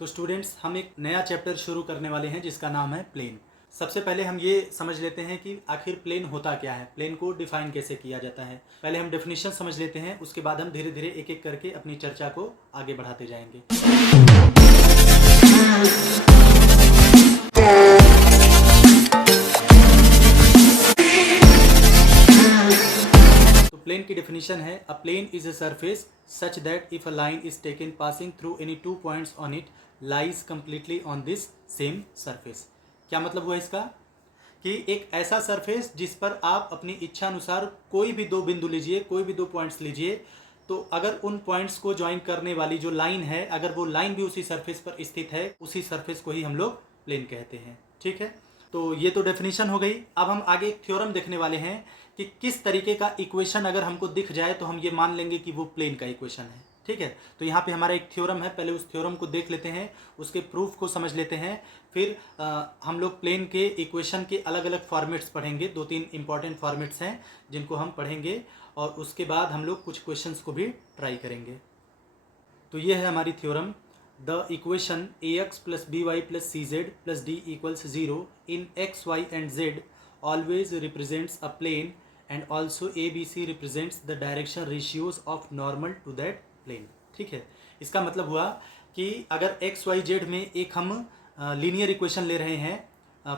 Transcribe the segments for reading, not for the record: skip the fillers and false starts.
तो स्टूडेंट्स, हम एक नया चैप्टर शुरू करने वाले हैं जिसका नाम है प्लेन। सबसे पहले हम ये समझ लेते हैं कि आखिर प्लेन होता क्या है, प्लेन को डिफाइन कैसे किया जाता है। पहले हम डेफिनेशन समझ लेते हैं, उसके बाद हम धीरे धीरे एक एक करके अपनी चर्चा को आगे बढ़ाते जाएंगे। तो प्लेन की डेफिनेशन है, a plane is a surface such that if a line is taken passing through any two points on it lies completely on this same surface. क्या मतलब हुआ इसका कि एक ऐसा सरफेस जिस पर आप अपनी इच्छा अनुसार कोई भी दो बिंदु लीजिए, कोई भी दो पॉइंट्स लीजिए, तो अगर उन पॉइंट्स को ज्वाइन करने वाली जो लाइन है, अगर वो लाइन भी उसी सरफेस पर स्थित है, उसी सरफेस को ही हम लोग प्लेन कहते हैं। ठीक है, तो ये तो डेफिनेशन हो गई। अब हम आगे एक थ्योरम देखने वाले हैं कि किस तरीके का इक्वेशन अगर हमको दिख जाए तो हम ये मान लेंगे कि वो प्लेन का इक्वेशन है। ठीक है, तो यहाँ पे हमारा एक थ्योरम है, पहले उस थ्योरम को देख लेते हैं, उसके प्रूफ को समझ लेते हैं, फिर हम लोग प्लेन के इक्वेशन के अलग अलग फॉर्मेट्स पढ़ेंगे। दो तीन इंपॉर्टेंट फॉर्मेट्स हैं जिनको हम पढ़ेंगे और उसके बाद हम लोग कुछ क्वेश्चंस को भी ट्राई करेंगे। तो ये है हमारी theorem, the equation ax plus b y plus c z plus d equals 0 in x, y and z always represents a plane and also ABC represents the direction ratios of normal to that plane। ठीक है, इसका मतलब हुआ कि अगर x, y, z में एक हम लीनियर इक्वेशन ले रहे हैं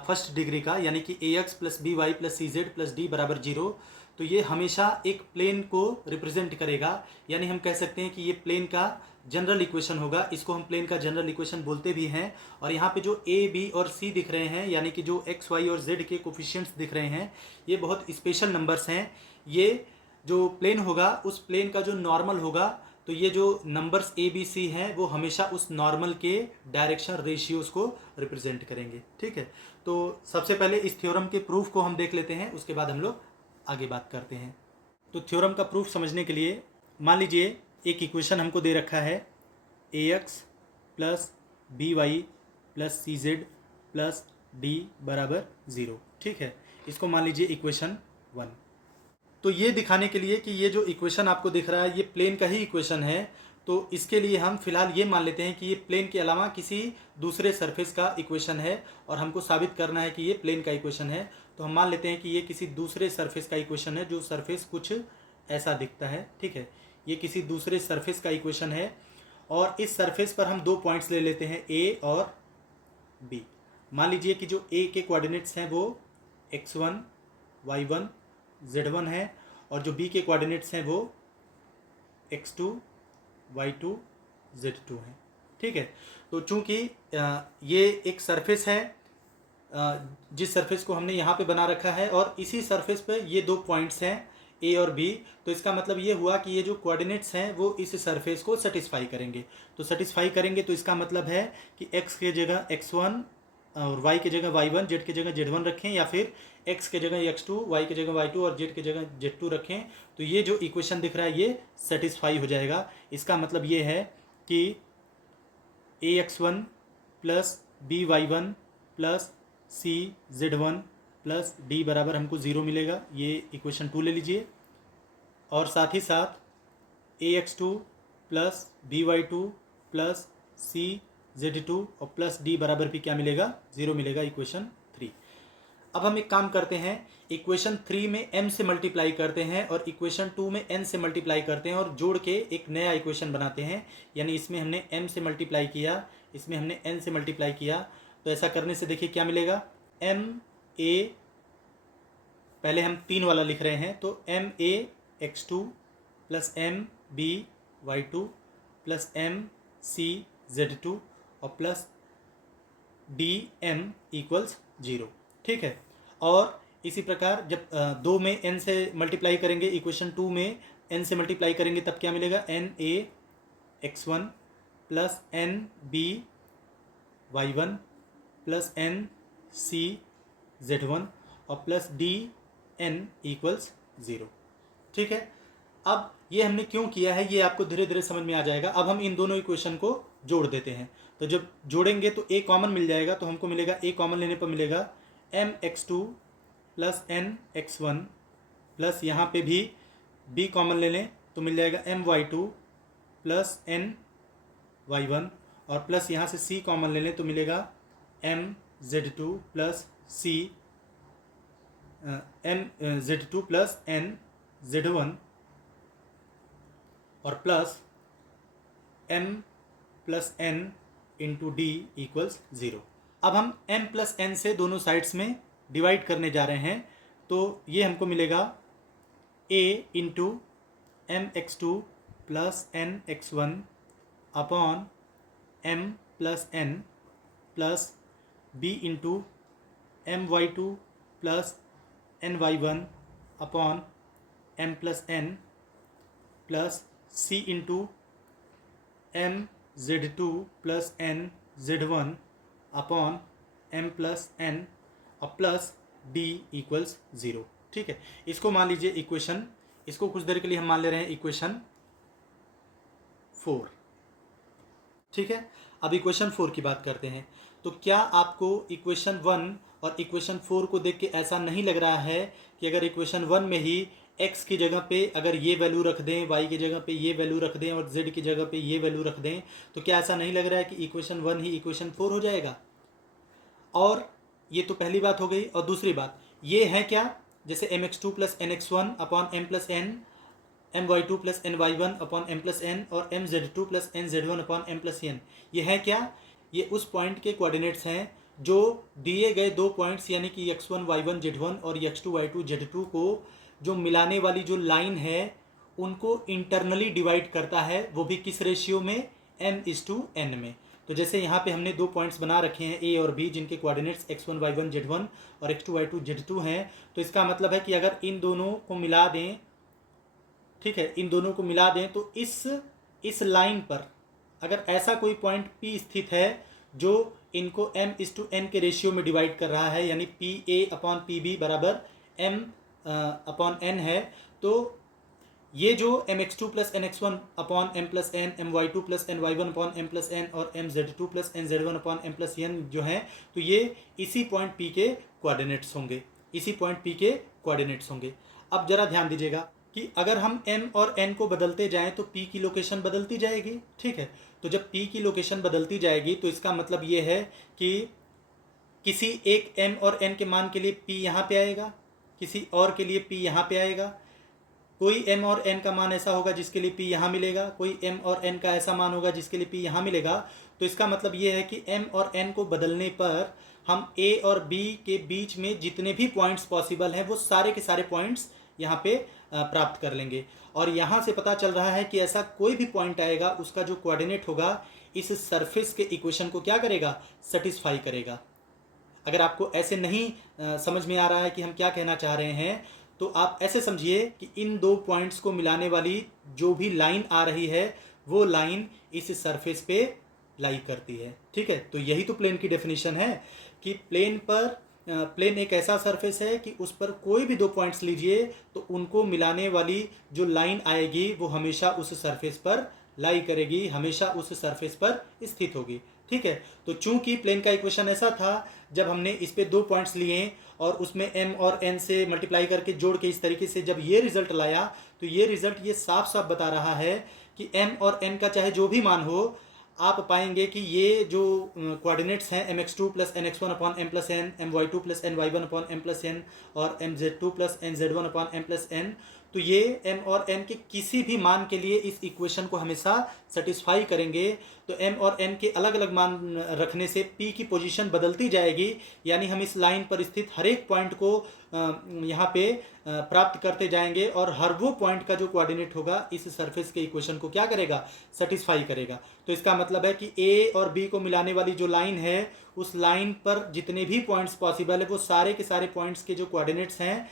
फर्स्ट डिग्री का, यानी कि ax plus b y plus c z plus d बराबर 0, तो ये हमेशा एक प्लेन को रिप्रेजेंट करेगा। यानी हम कह सकते हैं कि ये प्लेन का जनरल इक्वेशन होगा, इसको हम प्लेन का जनरल इक्वेशन बोलते भी हैं। और यहाँ पे जो ए, बी और सी दिख रहे हैं, यानी कि जो एक्स, वाई और जेड के कोफिशिएंट्स दिख रहे हैं, ये बहुत स्पेशल नंबर्स हैं। ये जो प्लेन होगा, उस प्लेन का जो नॉर्मल होगा, तो ये जो नंबर्स ए, बी, सी हैं, वो हमेशा उस नॉर्मल के डायरेक्शन रेशियोज को रिप्रेजेंट करेंगे। ठीक है, तो सबसे पहले इस थ्योरम के प्रूफ को हम देख लेते हैं, उसके बाद हम लोग आगे बात करते हैं। तो थ्योरम का प्रूफ समझने के लिए मान लीजिए एक इक्वेशन हमको दे रखा है ax plus b y plus c z plus d बराबर 0। ठीक है, इसको मान लीजिए इक्वेशन 1। तो ये दिखाने के लिए कि ये जो इक्वेशन आपको दिख रहा है ये प्लेन का ही इक्वेशन है, तो इसके लिए हम फिलहाल ये मान लेते हैं कि ये प्लेन के अलावा किसी दूसरे सरफेस का इक्वेशन है और हमको साबित करना है कि ये प्लेन का इक्वेशन है। तो हम मान लेते हैं कि ये किसी दूसरे सरफेस का इक्वेशन है, जो सरफेस कुछ ऐसा दिखता है। ठीक है, ये किसी दूसरे सरफेस का इक्वेशन है और इस सरफेस पर हम दो पॉइंट्स ले लेते हैं, ए और बी। मान लीजिए कि जो ए के कोऑर्डिनेट्स हैं वो x1, y1, z1 है और जो बी के कोऑर्डिनेट्स हैं वो x2, y2, z2 हैं। ठीक है, तो चूंकि ये एक सरफेस है जिस सरफेस को हमने यहाँ पे बना रखा है और इसी सरफेस पे ये दो पॉइंट्स हैं ए और बी, तो इसका मतलब ये हुआ कि ये जो कोऑर्डिनेट्स हैं वो इस सरफेस को सेटिस्फाई करेंगे। तो सेटिस्फाई करेंगे तो इसका मतलब है कि x के जगह x1 और y की जगह y1, z की जगह z1 रखें, या फिर x की जगह x2, y की जगह y2 और z की जगह z2 रखें, तो ये जो इक्वेशन दिख रहा है ये सेटिस्फाई हो जाएगा। इसका मतलब ये है कि ax1 plus by1 plus cz1 plus d बराबर हमको 0 मिलेगा, ये इक्वेशन 2 ले लीजिए। और साथ ही साथ ax2 plus by2 plus cz2 और प्लस डी बराबर भी क्या मिलेगा, 0 मिलेगा, इक्वेशन 3। अब हम एक काम करते हैं, इक्वेशन 3 में m से मल्टीप्लाई करते हैं और इक्वेशन 2 में n से मल्टीप्लाई करते हैं और जोड़ के एक नया इक्वेशन बनाते हैं। यानी इसमें हमने m से मल्टीप्लाई किया, इसमें हमने n से मल्टीप्लाई किया, तो ऐसा करने से देखिए क्या मिलेगा, एम ए, पहले हम 3 वाला लिख रहे हैं, तो m a x2 plus m b y2 plus m c z2 और प्लस डी एम इक्वल्स 0। ठीक है, और इसी प्रकार जब 2 में n से मल्टीप्लाई करेंगे, इक्वेशन 2 में n से मल्टीप्लाई करेंगे तब क्या मिलेगा, n a x1 plus n b y1 plus n c z1 और प्लस डी एन इक्वल्स 0। ठीक है, अब ये हमने क्यों किया है ये आपको धीरे धीरे समझ में आ जाएगा। अब हम इन दोनों इक्वेशन को जोड़ देते हैं, तो जब जोड़ेंगे तो a कॉमन मिल जाएगा, तो हमको मिलेगा a कॉमन लेने पर मिलेगा M x2 plus N x1 plus यहाँ पे भी b कॉमन ले लें तो मिल जाएगा M y2 plus N y1 और प्लस यहाँ से c कॉमन ले लें तो मिलेगा mz2 plus c mz2 plus nz1 और plus m plus n into D equals 0। अब हम m प्लस n से दोनों साइड्स में डिवाइड करने जा रहे हैं, तो ये हमको मिलेगा a into m x two plus n x one upon m plus n plus b into m y two plus n y one upon m plus n plus c into m z2 plus n z1 upon m plus n और plus d equals 0। ठीक है, इसको मान लीजिए equation, इसको कुछ देर के लिए हम मान ले रहे हैं इक्वेशन 4। ठीक है, अब इक्वेशन 4 की बात करते हैं। तो क्या आपको इक्वेशन 1 और इक्वेशन 4 को देख के ऐसा नहीं लग रहा है कि अगर इक्वेशन 1 में ही x की जगह पे अगर ये वैल्यू रख दें, y की जगह पे ये वैल्यू रख दें और z की जगह पे ये वैल्यू रख दें, तो क्या ऐसा नहीं लग रहा है कि इक्वेशन 1 ही इक्वेशन 4 हो जाएगा? और ये तो पहली बात हो गई। और दूसरी बात ये है क्या, जैसे mx2 plus nx1 upon m plus n, my2 plus ny1 upon m plus n और mz2 plus nz1 upon m plus n, ये है क्या? ये उस पॉइंट के कोऑर्डिनेट्स हैं जो दिए गए दो पॉइंट्स यानी कि x1 y1 z1 और x2 y2 z2 को जो मिलाने वाली जो लाइन है उनको इंटरनली डिवाइड करता है, वो भी किस रेशियो में, m/n में। तो जैसे यहाँ पे हमने दो पॉइंट्स बना रखे हैं a और b जिनके कोऑर्डिनेट्स x1 y1 z1 और x2 y2 z2 हैं, तो इसका मतलब है कि अगर इन दोनों को मिला दें, ठीक है, इन दोनों को मिला दें तो इस लाइन पर अगर ऐसा कोई पॉइंट p स्थित है जो इनको m/n के रेशियो में डिवाइड कर रहा है, यानी pa अपॉन pb बराबर m अपॉन n है, तो ये जो mx2 plus nx1 upon m plus n, my2 plus ny1 upon m plus n और mz2 plus nz1 upon m plus n जो हैं, तो ये इसी पॉइंट p के कोऑर्डिनेट्स होंगे, इसी पॉइंट p के कोऑर्डिनेट्स होंगे। अब जरा ध्यान दीजिएगा कि अगर हम m और n को बदलते जाएं तो p की लोकेशन बदलती जाएगी। ठीक है, तो जब p की लोकेशन बदलती जाएगी तो इसका मतलब ये है कि किसी एक m और n के मान के लिए p यहाँ पे आएगा, किसी और के लिए p यहाँ पे आएगा, कोई m और n का मान ऐसा होगा जिसके लिए p यहाँ मिलेगा, कोई m और n का ऐसा मान होगा जिसके लिए p यहाँ मिलेगा। तो इसका मतलब ये है कि m और n को बदलने पर हम a और b के बीच में जितने भी पॉइंट्स पॉसिबल हैं वो सारे के सारे पॉइंट्स यहाँ पे प्राप्त कर लेंगे। और यहाँ से पता चल रहा है कि ऐसा कोई भी पॉइंट आएगा उसका जो कोऑर्डिनेट होगा इस सरफेस के इक्वेशन को क्या करेगा, सेटिस्फाई करेगा। अगर आपको ऐसे नहीं समझ में आ रहा है कि हम क्या कहना चाह रहे हैं, तो आप ऐसे समझिए कि इन दो पॉइंट्स को मिलाने वाली जो भी लाइन आ रही है वो लाइन इस सरफेस पे लाई करती है। ठीक है, तो यही तो प्लेन की डेफिनेशन है कि प्लेन एक ऐसा सरफेस है कि उस पर कोई भी दो पॉइंट्स लीजिए तो उनको मिलाने वाली जो लाइन आएगी वो हमेशा उस सरफेस पर लाई करेगी, हमेशा उस सरफेस पर स्थित होगी। ठीक है, तो चूंकि प्लेन का इक्वेशन ऐसा था, जब हमने इस पे दो पॉइंट्स लिए और उसमें m और n से मल्टीप्लाई करके जोड़ के इस तरीके से जब ये रिजल्ट लाया, तो ये रिजल्ट ये साफ साफ बता रहा है कि m और n का चाहे जो भी मान हो, आप पाएंगे कि ये जो कोऑर्डिनेट्स हैं mx2 plus nx1 upon m plus n, my2 plus ny1 upon m plus n और mz2 plus nz1 upon m plus n, तो ये m और n के किसी भी मान के लिए इस इक्वेशन को हमेशा सेटिस्फाई करेंगे। तो m और n के अलग अलग मान रखने से p की पोजीशन बदलती जाएगी, यानी हम इस लाइन पर स्थित हर एक पॉइंट को यहाँ पे प्राप्त करते जाएंगे और हर वो पॉइंट का जो कोऑर्डिनेट होगा इस सरफेस के इक्वेशन को क्या करेगा, सेटिस्फाई करेगा। तो इसका मतलब है कि a और b को मिलाने वाली जो लाइन है उस लाइन पर जितने भी पॉइंट्स पॉसिबल है वो सारे के सारे पॉइंट्स के जो कोऑर्डिनेट्स हैं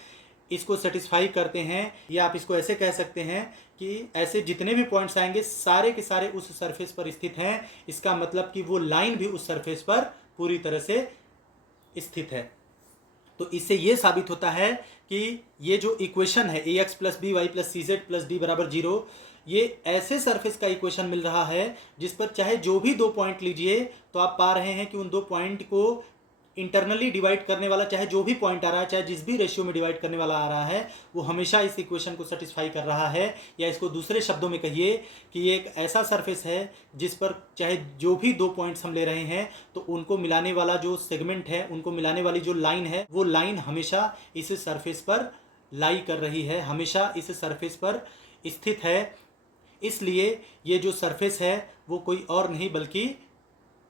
इसको सेटिस्फाई करते हैं। या आप इसको ऐसे कह सकते हैं कि ऐसे जितने भी पॉइंट्स आएंगे सारे के सारे उस सरफेस पर स्थित हैं, इसका मतलब कि वो लाइन भी उस सरफेस पर पूरी तरह से स्थित है। तो इससे ये साबित होता है कि ये जो इक्वेशन है ax plus b y plus c z plus d बराबर 0, ये ऐसे सरफेस का इक्वेशन मिल रहा है जिस पर चाहे जो भी दो पॉइंट लीजिए तो आप पा रहे हैं कि उन दो पॉइंट को इंटरनली डिवाइड करने वाला, चाहे जो भी पॉइंट आ रहा है, चाहे जिस भी रेशियो में डिवाइड करने वाला आ रहा है, वो हमेशा इस इक्वेशन को सेटिस्फाई कर रहा है। या इसको दूसरे शब्दों में कहिए कि ये एक ऐसा सरफेस है जिस पर चाहे जो भी दो पॉइंट्स हम ले रहे हैं तो उनको मिलाने वाला जो सेगमेंट है, उनको मिलाने वाली जो लाइन है, वो लाइन हमेशा इस सरफेस पर लाई कर रही है, हमेशा इस सरफेस पर स्थित है। इसलिए ये जो सरफेस है वो कोई और नहीं बल्कि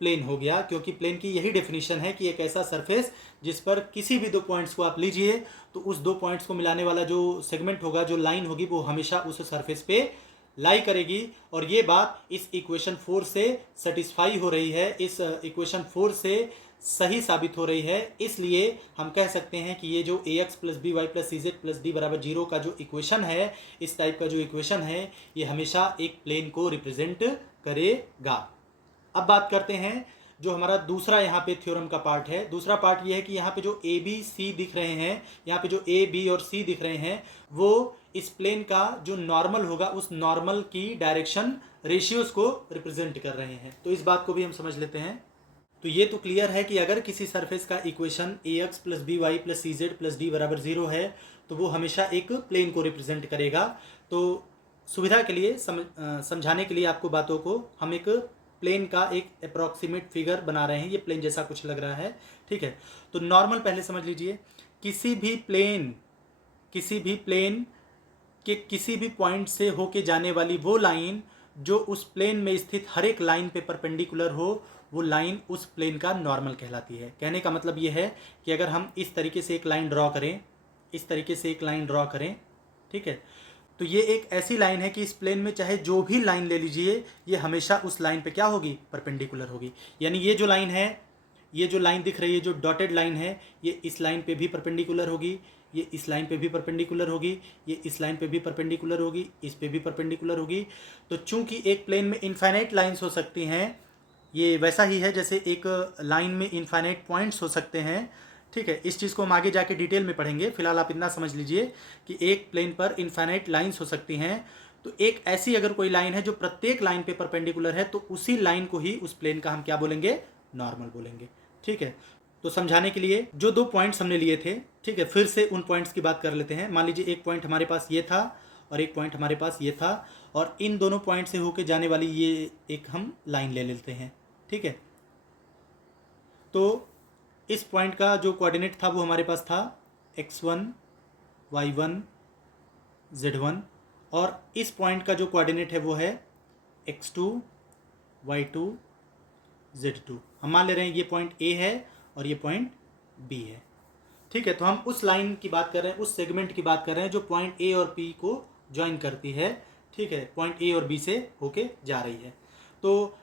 प्लेन हो गया, क्योंकि प्लेन की यही डेफिनेशन है कि एक ऐसा सरफेस जिस पर किसी भी दो पॉइंट्स को आप लीजिए तो उस दो पॉइंट्स को मिलाने वाला जो सेगमेंट होगा, जो लाइन होगी, वो हमेशा उस सरफेस पे लाई करेगी। और ये बात इस इक्वेशन 4 से सेटिस्फाई हो रही है, इस इक्वेशन 4 से सही साबित हो रही है। इसलिए हम कह सकते हैं कि ये जो ax plus b y plus c z plus d बराबर 0 का जो इक्वेशन है, इस टाइप का जो इक्वेशन है, ये हमेशा एक प्लेन को रिप्रेजेंट करेगा। अब बात करते हैं जो हमारा दूसरा यहाँ पे थ्योरम का पार्ट है। दूसरा पार्ट ये है कि यहाँ पे जो ए बी सी दिख रहे हैं, यहाँ पे जो ए बी और सी दिख रहे हैं, वो इस प्लेन का जो नॉर्मल होगा उस नॉर्मल की डायरेक्शन रेशियोज को रिप्रेजेंट कर रहे हैं। तो इस बात को भी हम समझ लेते हैं। तो ये तो क्लियर है कि अगर किसी सरफेस का equation ax plus b y plus c z plus d बराबर 0 है तो वो हमेशा एक प्लेन को रिप्रेजेंट करेगा। तो सुविधा के लिए समझाने के लिए आपको बातों को हम एक प्लेन का एक अप्रॉक्सीमेट फिगर बना रहे हैं। ये प्लेन जैसा कुछ लग रहा है, ठीक है। तो नॉर्मल पहले समझ लीजिए, किसी भी प्लेन के किसी भी पॉइंट से होके जाने वाली वो लाइन जो उस प्लेन में स्थित हर एक लाइन पे परपेंडिकुलर हो, वो लाइन उस प्लेन का नॉर्मल कहलाती है। कहने का मतलब ये है कि अगर हम इस तरीके से एक लाइन ड्रॉ करें, इस तरीके से एक लाइन ड्रॉ करें, ठीक है, तो ये एक ऐसी लाइन है कि इस प्लेन में चाहे जो भी लाइन ले लीजिए, ये हमेशा उस लाइन पे क्या होगी, परपेंडिकुलर होगी। यानी ये जो लाइन है, ये जो लाइन दिख रही है, जो डॉटेड लाइन है, ये इस लाइन पे भी परपेंडिकुलर होगी, ये इस लाइन पे भी परपेंडिकुलर होगी, ये इस लाइन पे भी परपेंडिकुलर होगी, इस पे भी परपेंडिकुलर होगी। तो चूंकि एक प्लेन में इनफाइनाइट लाइंस हो सकती हैं, ये वैसा ही है जैसे एक लाइन में इनफाइनाइट पॉइंट्स हो सकते हैं, ठीक है। इस चीज़ को हम आगे जाके डिटेल में पढ़ेंगे। फिलहाल आप इतना समझ लीजिए कि एक प्लेन पर इनफाइनाइट लाइंस हो सकती हैं। तो एक ऐसी अगर कोई लाइन है जो प्रत्येक लाइन पे परपेंडिकुलर है, तो उसी लाइन को ही उस प्लेन का हम क्या बोलेंगे, नॉर्मल बोलेंगे, ठीक है। तो समझाने के लिए जो दो पॉइंट्स हमने लिए थे, ठीक है, फिर से उन पॉइंट्स की बात कर लेते हैं। मान लीजिए एक पॉइंट हमारे पास ये था और एक पॉइंट हमारे पास ये था, और इन दोनों पॉइंट से होके जाने वाली ये एक हम लाइन ले लेते हैं, ठीक है। तो इस पॉइंट का जो कोऑर्डिनेट था वो हमारे पास था x1 y1 z1, और इस पॉइंट का जो कोऑर्डिनेट है वो है x2 y2 z2। हम मान ले रहे हैं ये पॉइंट A है और ये पॉइंट B है, ठीक है। तो हम उस लाइन की बात कर रहे हैं, उस सेगमेंट की बात कर रहे हैं जो पॉइंट A और P को ज्वाइन करती है, ठीक है, पॉइंट A और B से होके जा रही है। तो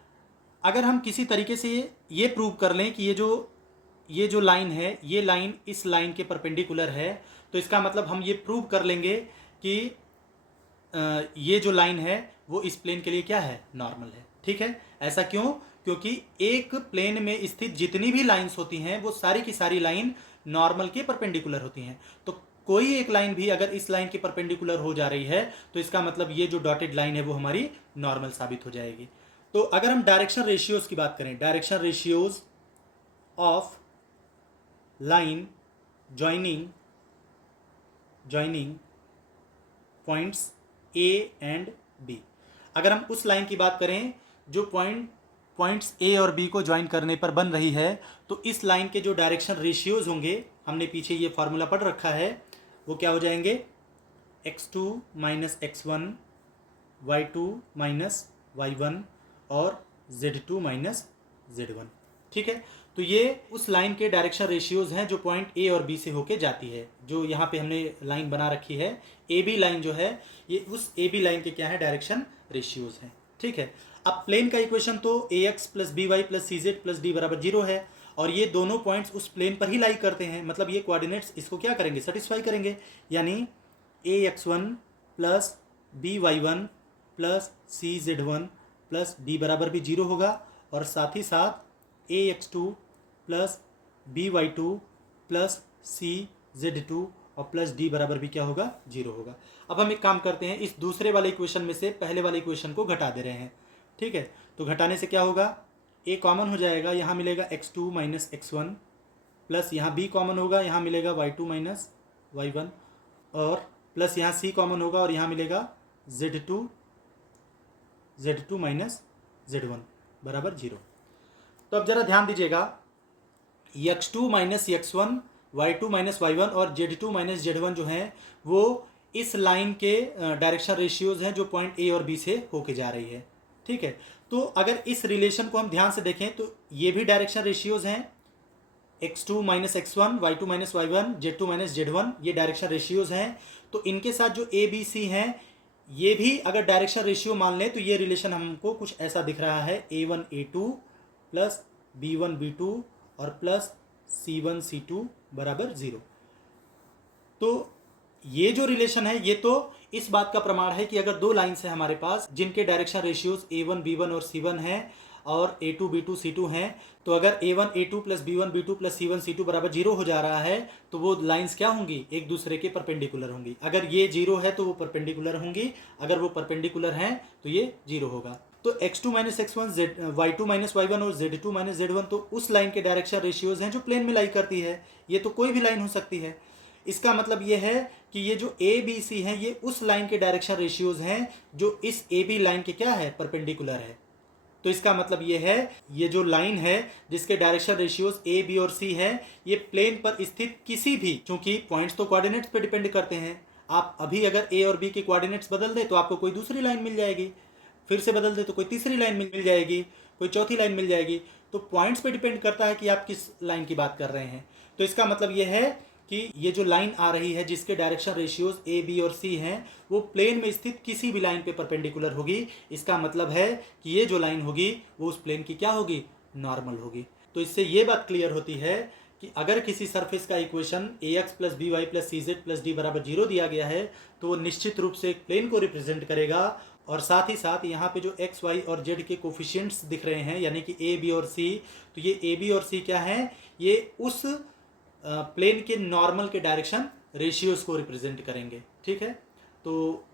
अगर हम किसी तरीके से ये प्रूव कर लें कि ये जो लाइन है, ये लाइन इस लाइन के परपेंडिकुलर है, तो इसका मतलब हम ये प्रूव कर लेंगे कि ये जो लाइन है वो इस प्लेन के लिए क्या है, नॉर्मल है, ठीक है। ऐसा क्यों? क्योंकि एक प्लेन में स्थित जितनी भी लाइंस होती हैं वो सारी की सारी लाइन नॉर्मल के परपेंडिकुलर होती हैं। तो कोई एक लाइन भी अगर इस लाइन के परपेंडिकुलर हो जा रही है तो इसका मतलब ये जो डॉटेड लाइन है वो हमारी नॉर्मल साबित हो जाएगी। तो अगर हम डायरेक्शन रेशियोज की बात करें, direction ratios of line joining points A and B, अगर हम उस लाइन की बात करें जो पॉइंट्स A और B को ज्वाइन करने पर बन रही है, तो इस लाइन के जो डायरेक्शन रेशियोज होंगे, हमने पीछे ये फार्मूला पढ़ रखा है, वो क्या हो जाएंगे, x2 minus x1 y2 minus y1 और z2 माइनस z1, ठीक है। तो ये उस लाइन के डायरेक्शन रेशियोज हैं जो पॉइंट A और B से होके जाती है। जो यहाँ पे हमने लाइन बना रखी है AB लाइन जो है, ये उस AB लाइन के क्या है, डायरेक्शन रेशियोज हैं, ठीक है। अब प्लेन का इक्वेशन तो ax plus b y plus c z plus d बराबर 0 है, और ये दोनों पॉइंट्स उस प्लेन पर ही लाई करते हैं, मतलब ये कोऑर्डिनेट्स इसको क्या करेंगे, सेटिस्फाई करेंगे। यानी ax1 plus by1 plus cz1 plus d बराबर भी 0 होगा, और साथ ही साथ ax2 plus by2 plus cz2 और प्लस d बराबर भी क्या होगा, 0 होगा। अब हम एक काम करते हैं, इस दूसरे वाले इक्वेशन में से पहले वाले इक्वेशन को घटा दे रहे हैं, ठीक है। तो घटाने से क्या होगा, a कॉमन हो जाएगा, यहाँ मिलेगा x2 माइनस x1 प्लस यहाँ b कॉमन होगा, यहाँ मिलेगा y2 माइनस y1, और प्लस यहाँ c कॉमन होगा और यहाँ मिलेगा z2 माइनस z1 बराबर 0। तो अब जरा ध्यान दीजिएगा, x2 minus x1, y2 minus y1 और z2 माइनस z1 जो हैं वो इस लाइन के डायरेक्शन रेशियोज हैं जो पॉइंट ए और बी से होके जा रही है। ठीक है, तो अगर इस रिलेशन को हम ध्यान से देखें तो ये भी डायरेक्शन रेशियोज हैं, x2 minus x1, y2 minus y1, z2 minus z1, ये डायरेक्शन रेशियोज हैं। तो इनके साथ जो ए बी सी हैं ये भी अगर डायरेक्शन रेशियो मान लें तो ये रिलेशन हमको कुछ ऐसा दिख रहा है, a1 a2 plus b1 b2 और प्लस c1 c2 बराबर 0। तो ये जो रिलेशन है ये तो इस बात का प्रमाण है कि अगर दो लाइन्स हैं हमारे पास जिनके डायरेक्शन रेशियोज a1 b1 और c1 हैं और a2 b2 c2 हैं, तो अगर a1 a2 plus b1 b2 plus c1 c2 बराबर 0 हो जा रहा है तो वो लाइन्स क्या होंगी, एक दूसरे के परपेंडिकुलर होंगी। अगर ये 0 है तो वो परपेंडिकुलर होंगी, अगर वो परपेंडिकुलर हैं तो ये 0 होगा। तो x2 minus x1, y2 minus y1 और z2 माइनस z1 तो उस लाइन के डायरेक्शन रेशियोज हैं जो प्लेन में लाई करती है। ये तो कोई भी लाइन हो सकती है। इसका मतलब ये है कि ये जो ए बी सी हैं ये उस लाइन के डायरेक्शन रेशियोज हैं जो इस ए बी लाइन के क्या है, परपेंडिकुलर है। तो इसका मतलब ये है ये जो लाइन है जिसके डायरेक्शन रेशियोज ए बी और सी है ये प्लेन पर स्थित किसी भी, चूंकि पॉइंट्स तो कोऑर्डिनेट्स पे डिपेंड करते हैं, आप अभी अगर ए और बी के कोऑर्डिनेट्स बदल दे तो आपको कोई दूसरी लाइन मिल जाएगी, फिर से बदल दे तो कोई तीसरी लाइन मिल जाएगी, कोई चौथी लाइन मिल जाएगी। तो पॉइंट्स पे डिपेंड करता है कि आप किस लाइन की बात कर रहे हैं। तो इसका मतलब ये है कि ये जो लाइन आ रही है जिसके डायरेक्शन रेशियोज ए बी और सी हैं वो प्लेन में स्थित किसी भी लाइन पे परपेंडिकुलर होगी। इसका मतलब है कि ये जो लाइन होगी वो उस प्लेन की क्या होगी, नॉर्मल होगी। तो इससे ये बात क्लियर होती है कि अगर किसी सरफेस का equation ax plus b y plus c z plus d बराबर 0 दिया गया है तो वो निश्चित रूप से एक प्लेन को रिप्रेजेंट करेगा, और साथ ही साथ यहाँ पे जो x, y और z के कोफिशिएंट्स दिख रहे हैं यानी कि a, b और c, तो ये a, b और c क्या हैं, ये उस प्लेन के नॉर्मल के डायरेक्शन रेशियोज को रिप्रेजेंट करेंगे। ठीक है, तो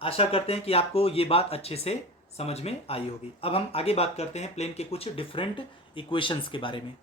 आशा करते हैं कि आपको ये बात अच्छे से समझ में आई होगी। अब हम आगे बात करते हैं प्लेन के कुछ डिफरेंट इक्वेशंस के बारे में।